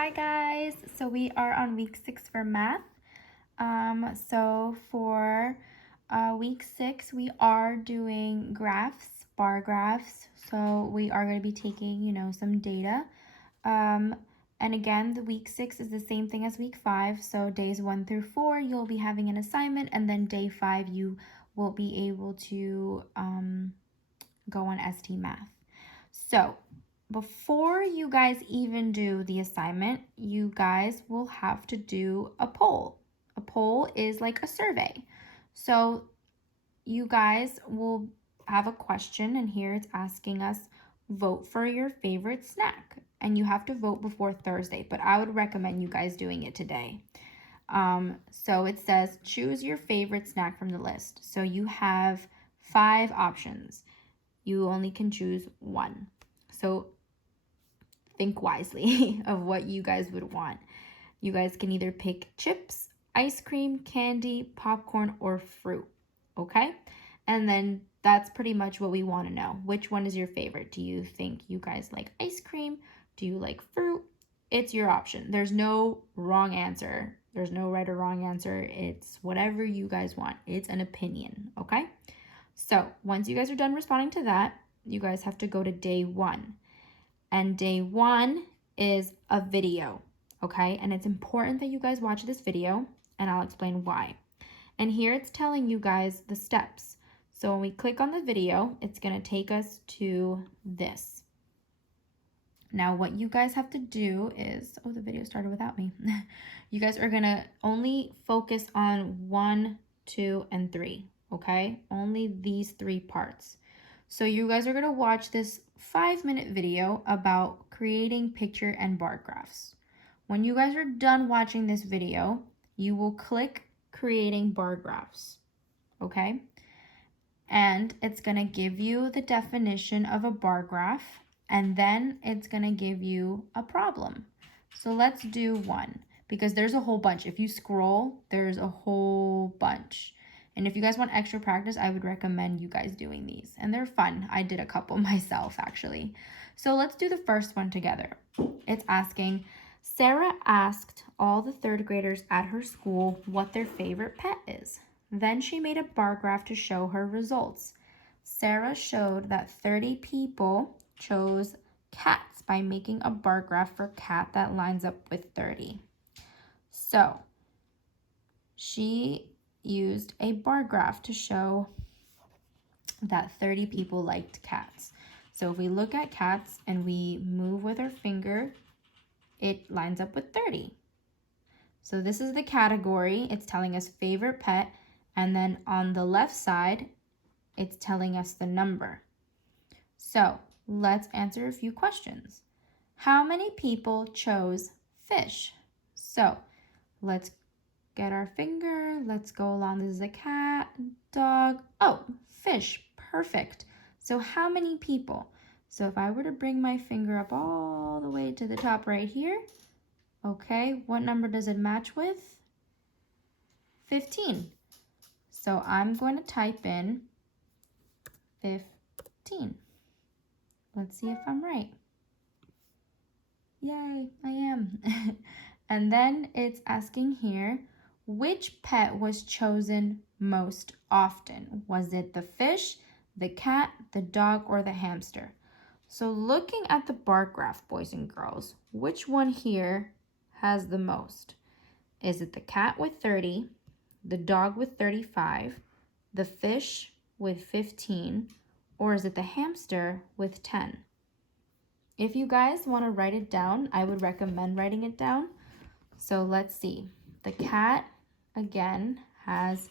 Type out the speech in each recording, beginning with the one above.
Hi guys, so we are on week 6 for math. So for week 6 we are doing graphs, bar graphs. So we are going to be taking, some data. And again, the week 6 is the same thing as week 5. So days 1 through 4 you'll be having an assignment, and then day 5 you will be able to go on ST Math. So before you guys even do the assignment, you guys will have to do a poll. A poll is like a survey. So you guys will have a question, and here it's asking us, vote for your favorite snack. And you have to vote before Thursday, but I would recommend you guys doing it today. So it says, choose your favorite snack from the list. So you have 5 options. You only can choose one. So think wisely of what you guys would want. You guys can either pick chips, ice cream, candy, popcorn, or fruit, okay? And then that's pretty much what we want to know. Which one is your favorite? Do you think you guys like ice cream? Do you like fruit? It's your option. There's no wrong answer. There's no right or wrong answer. It's whatever you guys want. It's an opinion, okay? So once you guys are done responding to that, you guys have to go to day 1. And day 1 is a video, okay? And it's important that you guys watch this video, and I'll explain why. And here it's telling you guys the steps. So when we click on the video, it's gonna take us to this. Now what you guys have to do is, oh, the video started without me. You guys are gonna only focus on 1, 2, and 3, okay? Only these 3 parts. So you guys are gonna watch this 5-minute video about creating picture and bar graphs. When you guys are done watching this video, you will click creating bar graphs, okay? And it's gonna give you the definition of a bar graph, and then it's gonna give you a problem. So let's do 1, because there's a whole bunch. If you scroll, there's a whole bunch. And if you guys want extra practice, I would recommend you guys doing these. And they're fun. I did a couple myself, actually. So let's do the first one together. It's asking, Sarah asked all the 3rd graders at her school what their favorite pet is. Then she made a bar graph to show her results. Sarah showed that 30 people chose cats by making a bar graph for cat that lines up with 30. So she used a bar graph to show that 30 people liked cats. So if we look at cats and we move with our finger, it lines up with 30. So this is the category. It's telling us favorite pet, and then on the left side, it's telling us the number. So let's answer a few questions. How many people chose fish? So let's get our finger. Let's go along. This is a cat, dog. Oh, fish. Perfect. So how many people? So if I were to bring my finger up all the way to the top right here, okay, what number does it match with? 15. So I'm going to type in 15. Let's see if I'm right. Yay, I am. And then it's asking here, which pet was chosen most often? Was it the fish, the cat, the dog, or the hamster? So looking at the bar graph, boys and girls, which one here has the most? Is it the cat with 30, the dog with 35, the fish with 15, or is it the hamster with 10? If you guys want to write it down, I would recommend writing it down. So let's see. The cat, again, has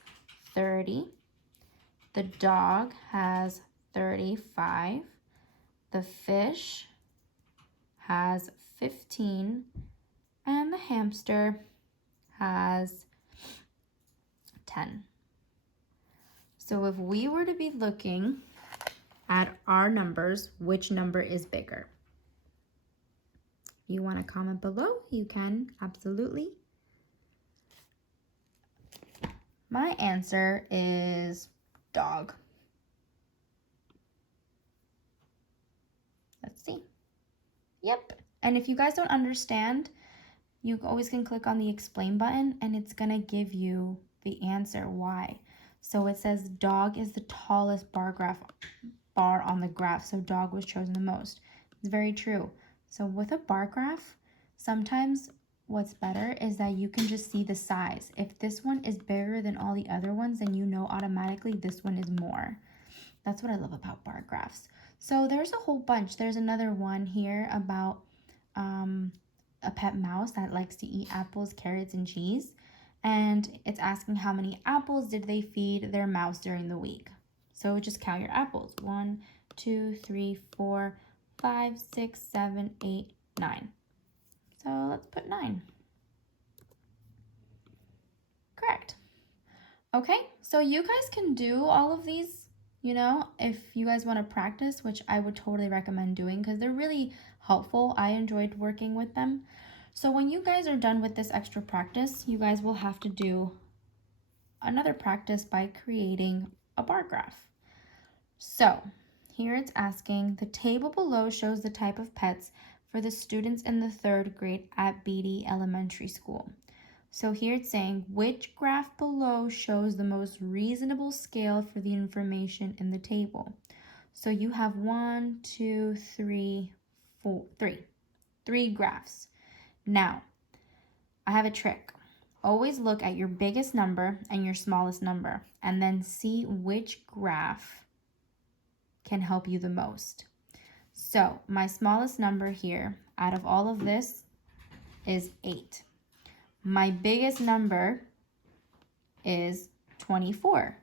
30. The dog has 35. The fish has 15. And the hamster has 10. So if we were to be looking at our numbers, which number is bigger? You want to comment below? You can, absolutely. My answer is dog. Let's see. Yep. And if you guys don't understand, you always can click on the explain button and it's gonna give you the answer why. So it says dog is the tallest bar on the graph, so dog was chosen the most. It's very true. So with a bar graph, sometimes what's better is that you can just see the size. If this one is bigger than all the other ones, then you know automatically this one is more. That's what I love about bar graphs. So there's a whole bunch. There's another one here about a pet mouse that likes to eat apples, carrots, and cheese. And it's asking how many apples did they feed their mouse during the week. So just count your apples. 1, 2, 3, 4, 5, 6, 7, 8, 9. So let's put 9. Correct. Okay, so you guys can do all of these, you know, if you guys want to practice, which I would totally recommend doing because they're really helpful. I enjoyed working with them. So when you guys are done with this extra practice, you guys will have to do another practice by creating a bar graph. So here it's asking, the table below shows the type of pets for the students in the 3rd grade at Beatty Elementary School. So here it's saying, which graph below shows the most reasonable scale for the information in the table? So you have 1, 2, 3, 4, 3 graphs. Now, I have a trick. Always look at your biggest number and your smallest number, and then see which graph can help you the most. So my smallest number here out of all of this is 8. My biggest number is 24.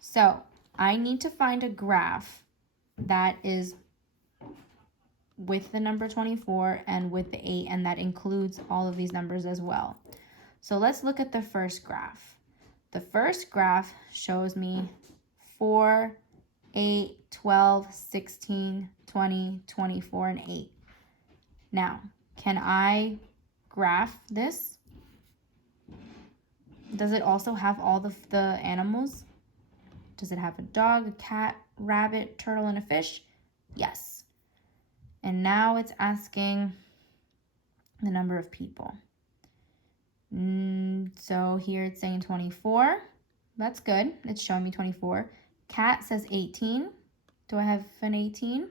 So I need to find a graph that is with the number 24 and with the 8, and that includes all of these numbers as well. So let's look at the first graph. The first graph shows me 4, 8, 12, 16, 20, 24, and 8. Now, can I graph this? Does it also have all the animals? Does it have a dog, a cat, rabbit, turtle, and a fish? Yes. And now it's asking the number of people. So here it's saying 24. That's good. It's showing me 24. Cat says 18. Do I have an 18?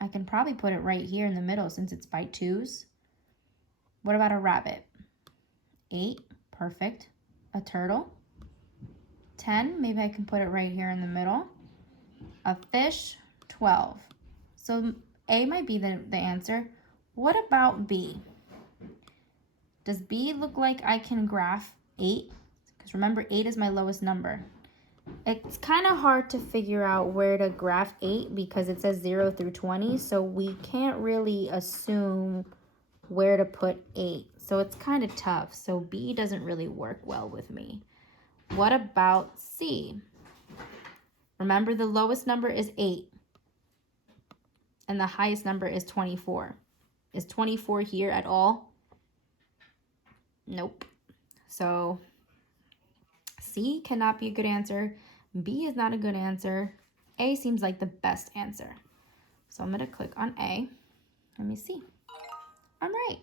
I can probably put it right here in the middle since it's by 2s. What about a rabbit? 8. Perfect. A turtle? 10. Maybe I can put it right here in the middle. A fish? 12. So A might be the answer. What about B? Does B look like I can graph 8? Because remember, 8 is my lowest number. It's kind of hard to figure out where to graph 8 because it says 0 through 20. So we can't really assume where to put 8. So it's kind of tough. So B doesn't really work well with me. What about C? Remember, the lowest number is 8. And the highest number is 24. Is 24 here at all? Nope. So C cannot be a good answer. B is not a good answer. A seems like the best answer. So I'm going to click on A. Let me see. I'm right.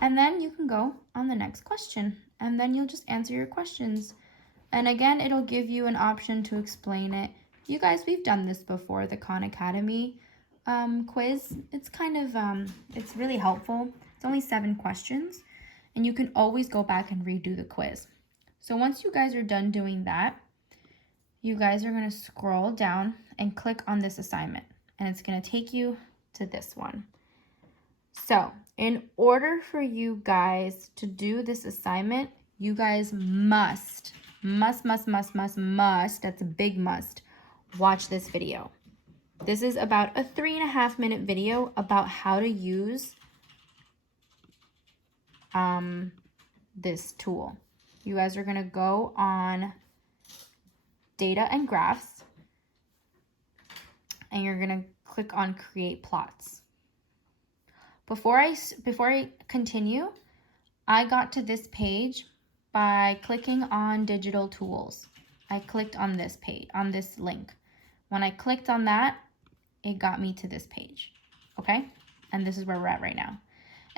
And then you can go on the next question. And then you'll just answer your questions. And again, it'll give you an option to explain it. You guys, we've done this before, the Khan Academy quiz. It's kind of, it's really helpful. It's only 7 questions. And you can always go back and redo the quiz. So once you guys are done doing that, you guys are going to scroll down and click on this assignment. And it's going to take you to this one. So in order for you guys to do this assignment, you guys must, that's a big must, watch this video. This is about a 3.5-minute video about how to use this tool. You guys are going to go on data and graphs, and you're going to click on create plots. Before I continue, I got to this page by clicking on digital tools. I clicked on this page, on this link. When I clicked on that, it got me to this page, okay? And this is where we're at right now.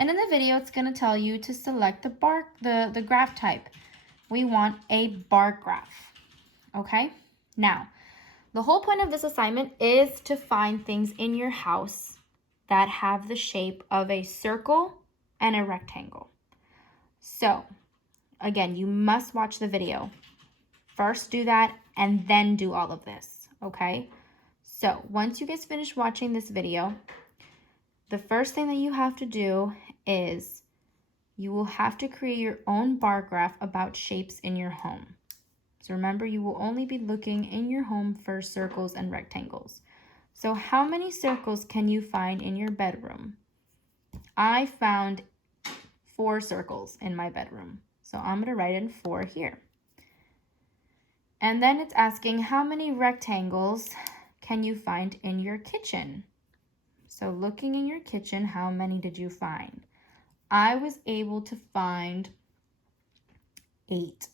And in the video, it's going to tell you to select the graph type. We want a bar graph, okay? Now, the whole point of this assignment is to find things in your house that have the shape of a circle and a rectangle. So, again, you must watch the video. First do that and then do all of this, okay? So, once you guys finish watching this video, the first thing that you have to do is you will have to create your own bar graph about shapes in your home. So remember, you will only be looking in your home for circles and rectangles. So how many circles can you find in your bedroom? I found 4 circles in my bedroom. So I'm going to write in 4 here. And then it's asking how many rectangles can you find in your kitchen? So looking in your kitchen, how many did you find? I was able to find 8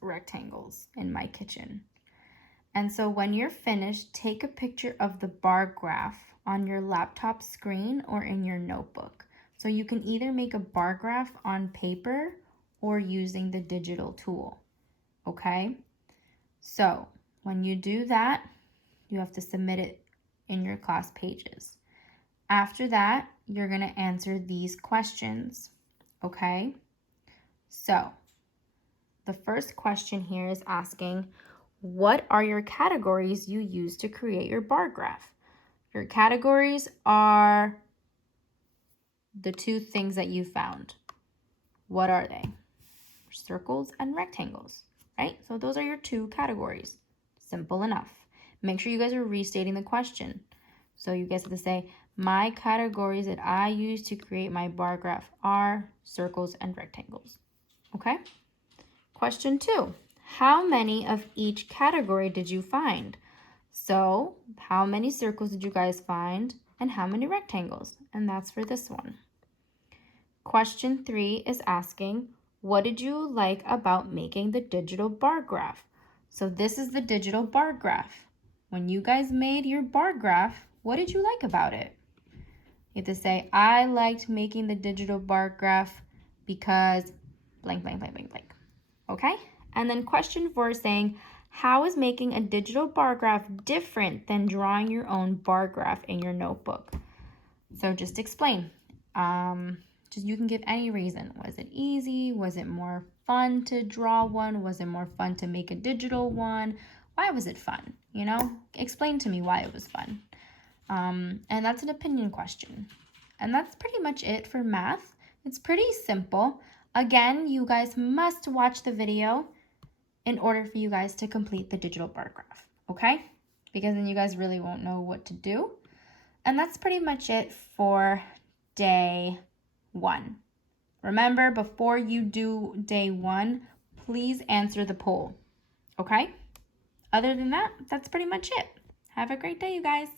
rectangles in my kitchen. And so when you're finished, take a picture of the bar graph on your laptop screen or in your notebook. So you can either make a bar graph on paper or using the digital tool, okay? So when you do that, you have to submit it in your class pages. After that, you're going to answer these questions, okay? So the first question here is asking, what are your categories you use to create your bar graph? Your categories are the 2 things that you found. What are they? Circles and rectangles, right? So those are your 2 categories. Simple enough. Make sure you guys are restating the question. So you guys have to say, my categories that I use to create my bar graph are circles and rectangles. Okay? Question 2, how many of each category did you find? So how many circles did you guys find and how many rectangles? And that's for this one. Question 3 is asking, what did you like about making the digital bar graph? So this is the digital bar graph. When you guys made your bar graph, what did you like about it? You have to say, I liked making the digital bar graph because blank, blank, blank, blank, blank. Okay? And then question 4 is saying, how is making a digital bar graph different than drawing your own bar graph in your notebook? So just explain. You can give any reason. Was it easy? Was it more fun to draw one? Was it more fun to make a digital one? Why was it fun? You know, explain to me why it was fun. And that's an opinion question. And that's pretty much it for math. It's pretty simple. Again, you guys must watch the video in order for you guys to complete the digital bar graph, okay? Because then you guys really won't know what to do. And that's pretty much it for day 1. Remember, before you do day 1, please answer the poll, okay? Other than that, that's pretty much it. Have a great day, you guys.